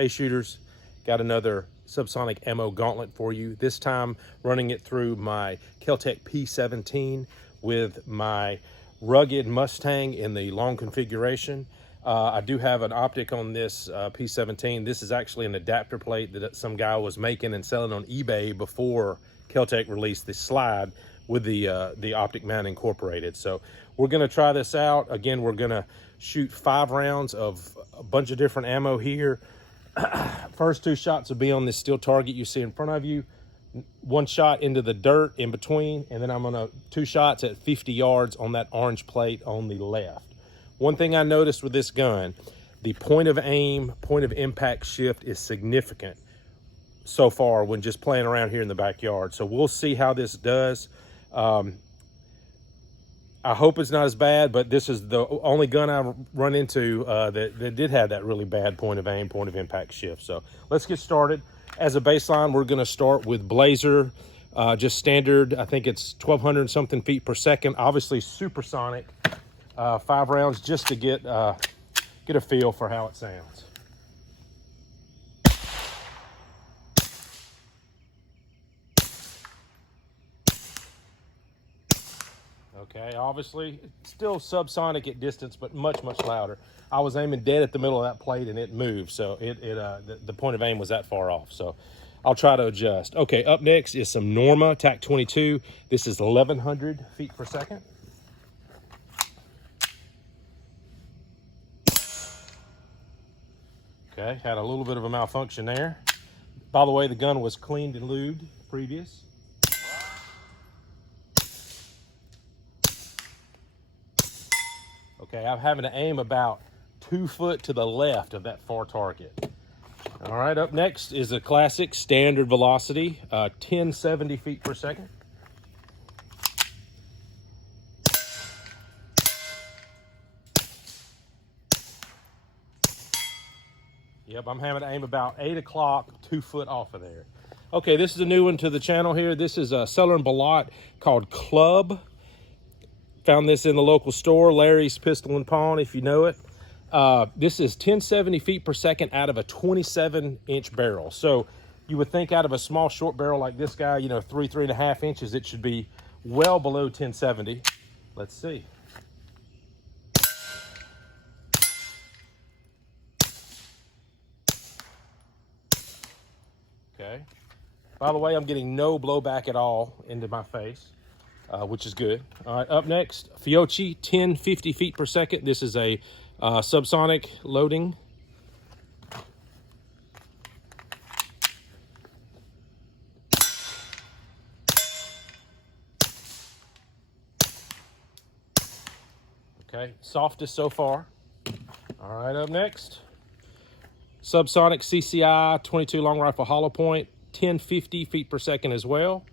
Hey shooters, got another Subsonic ammo gauntlet for you. This time running it through my Keltec P17 with my rugged Mustang in the long configuration. I do have an optic on this P17. This is actually an adapter plate that some guy was making and selling on eBay before Keltec released the slide with the optic mount incorporated. So we're gonna try this out. Again, we're gonna shoot 5 rounds of a bunch of different ammo here. First 2 shots will be on this steel target you see in front of you. 1 shot into the dirt in between, and then I'm gonna 2 shots at 50 yards on that orange plate on the left. One thing I noticed with this gun, the point of aim, point of impact shift is significant so far when just playing around here in the backyard. So we'll see how this does. I hope it's not as bad, but this is the only gun I've run into that did have that really bad point of aim, point of impact shift. So let's get started. As a baseline, we're gonna start with Blazer, just standard. I think it's 1,200 something feet per second. Obviously supersonic, 5 rounds just to get a feel for how it sounds. Okay, obviously still subsonic at distance, but much, much louder. I was aiming dead at the middle of that plate and it moved, so the point of aim was that far off. So I'll try to adjust. Okay, up next is some Norma TAC 22. This is 1,100 feet per second. Okay, had a little bit of a malfunction there. By the way, the gun was cleaned and lubed previous. Okay, I'm having to aim about 2 foot to the left of that far target. All right, up next is a classic standard velocity, 1070 feet per second. Yep, I'm having to aim about 8 o'clock, 2 foot off of there. Okay, this is a new one to the channel here. This is a seller in Balot called Club. Found this in the local store, Larry's Pistol and Pawn, if you know it. This is 1070 feet per second out of a 27-inch barrel. So you would think out of a small short barrel like this guy, you know, 3.5 inches, it should be well below 1070. Let's see. Okay. By the way, I'm getting no blowback at all into my face. Which is good. All right, up next, Fiocchi, 1050 feet per second. This is a subsonic loading. Okay, softest so far. All right, up next, Subsonic CCI 22 long rifle hollow point, 1050 feet per second as well.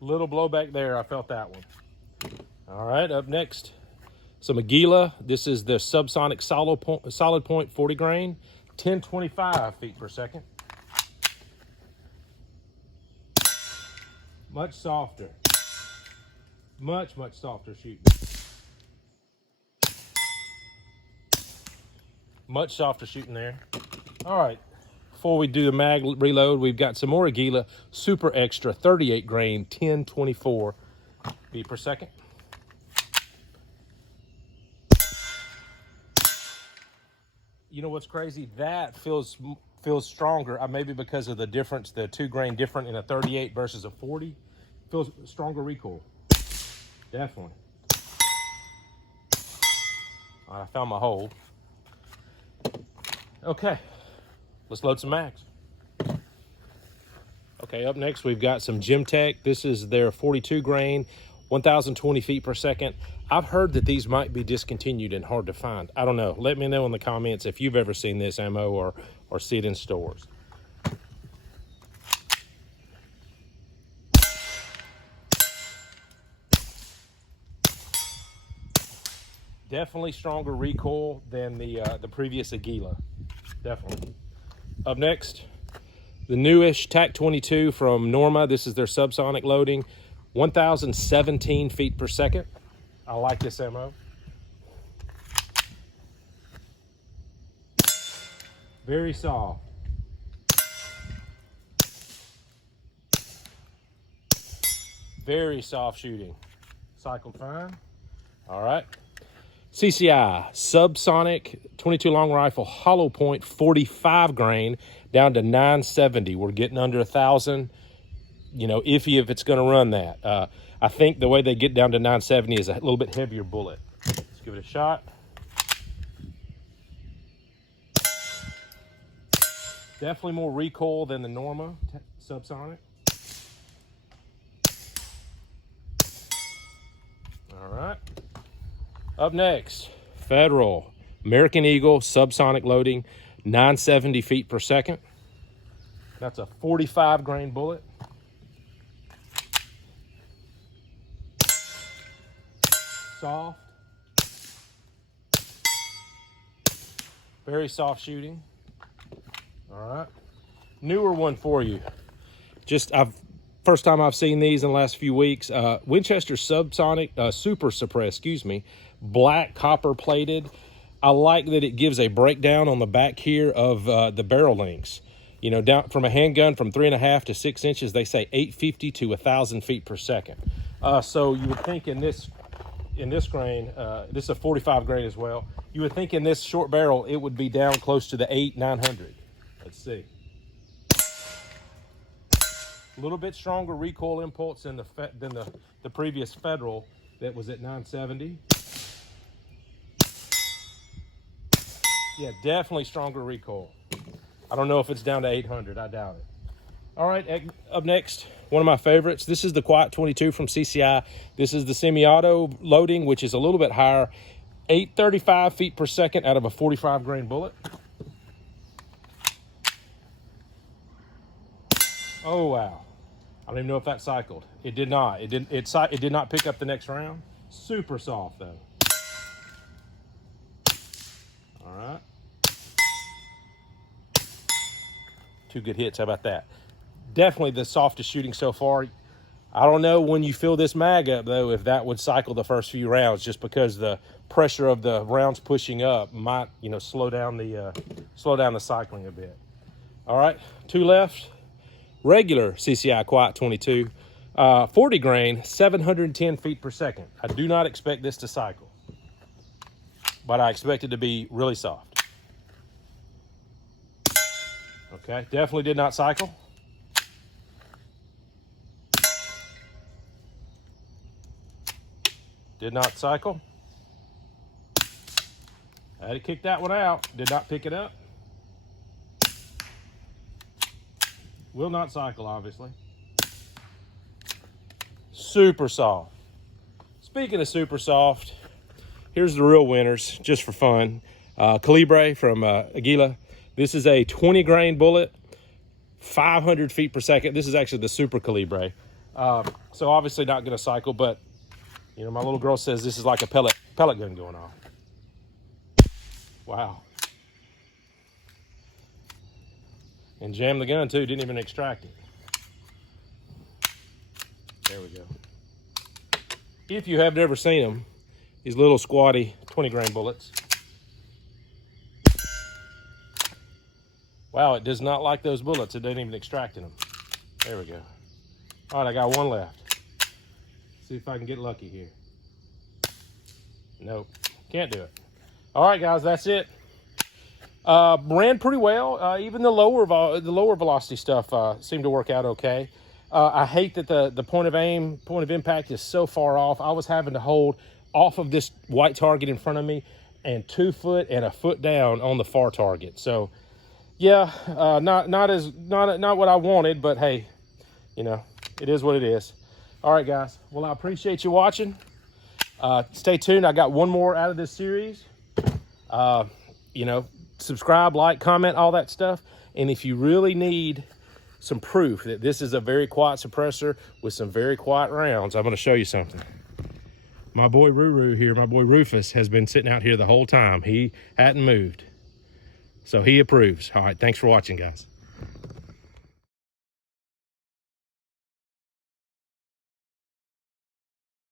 Little blowback there, I felt that one. All right, up next, some Aguila. This is the Subsonic solid point 40 grain, 1025 feet per second. Much softer. Much, much softer shooting. Much softer shooting there. All right. Before we do the mag reload, we've got some more Aguila Super Extra 38 grain, 1024 feet per second. You know what's crazy? That feels stronger, maybe because of the difference, the 2 grain different in a 38 versus a 40. Feels stronger recoil. Definitely. All right, I found my hole. Okay. Let's load some mags. Okay, up next we've got some Gemtech. This is their 42 grain, 1,020 feet per second. I've heard that these might be discontinued and hard to find. I don't know. Let me know in the comments if you've ever seen this ammo or see it in stores. Definitely stronger recoil than the previous Aguila. Definitely. Up next, the newish TAC-22 from Norma. This is their subsonic loading, 1,017 feet per second. I like this ammo. Very soft. Very soft shooting. Cycled fine. All right. CCI, Subsonic 22 long rifle, hollow point, 45 grain, down to 970. We're getting under 1,000. You know, iffy if it's going to run that. I think the way they get down to 970 is a little bit heavier bullet. Let's give it a shot. Definitely more recoil than the Norma Subsonic. All right. Up next, Federal American Eagle subsonic loading, 970 feet per second. That's a 45 grain bullet. Soft. Very soft shooting. All right. Newer one for you. First time I've seen these in the last few weeks. Winchester Subsonic, Super Suppress, excuse me, black copper plated. I like that it gives a breakdown on the back here of the barrel lengths. You know, down from a handgun from 3.5 to 6 inches, they say 850 to 1,000 feet per second. So you would think in this grain, this is a 45 grain as well. You would think in this short barrel, it would be down close to the 900. Let's see. A little bit stronger recoil impulse than the previous Federal that was at 970. Yeah, definitely stronger recoil. I don't know if it's down to 800. I doubt it. All right, up next, one of my favorites. This is the Quiet 22 from CCI. This is the semi-auto loading, which is a little bit higher. 835 feet per second out of a 45 grain bullet. Oh, wow. I don't even know if that cycled. It did not. It did not pick up the next round. Super soft, though. All right. 2 good hits. How about that? Definitely the softest shooting so far. I don't know when you fill this mag up, though, if that would cycle the first few rounds, just because the pressure of the rounds pushing up might, you know, slow down the cycling a bit. All right, 2 left. Regular CCI Quiet 22, 40 grain, 710 feet per second. I do not expect this to cycle, but I expect it to be really soft. Okay, definitely did not cycle. Did not cycle. I had to kick that one out. Did not pick it up. Will not cycle, obviously. Super soft. Speaking of super soft, here's the real winners, just for fun. Colibri from Aguila. This is a 20 grain bullet, 500 feet per second. This is actually the Super Colibri. So obviously not gonna cycle, but you know, my little girl says this is like a pellet gun going off. Wow. And jammed the gun too, didn't even extract it. There we go. If you have never seen them, these little squatty 20 grain bullets. Wow, it does not like those bullets. It didn't even extract them. There we go. All right, I got one left. See if I can get lucky here. Nope, can't do it. All right, guys, that's it. Ran pretty well. Even the lower velocity stuff seemed to work out okay. I hate that the point of impact is so far off. I was having to hold off of this white target in front of me and 2 foot and a foot down on the far target. So yeah, not what I wanted, but hey, you know, it is what it is. All right, guys. Well, I appreciate you watching. Stay tuned. I got one more out of this series. You know, subscribe, like, comment, all that stuff. And if you really need some proof that this is a very quiet suppressor with some very quiet rounds, I'm going to show you something. My boy Ruru here, my boy Rufus, has been sitting out here the whole time. He hadn't moved. So he approves. All right, thanks for watching, guys.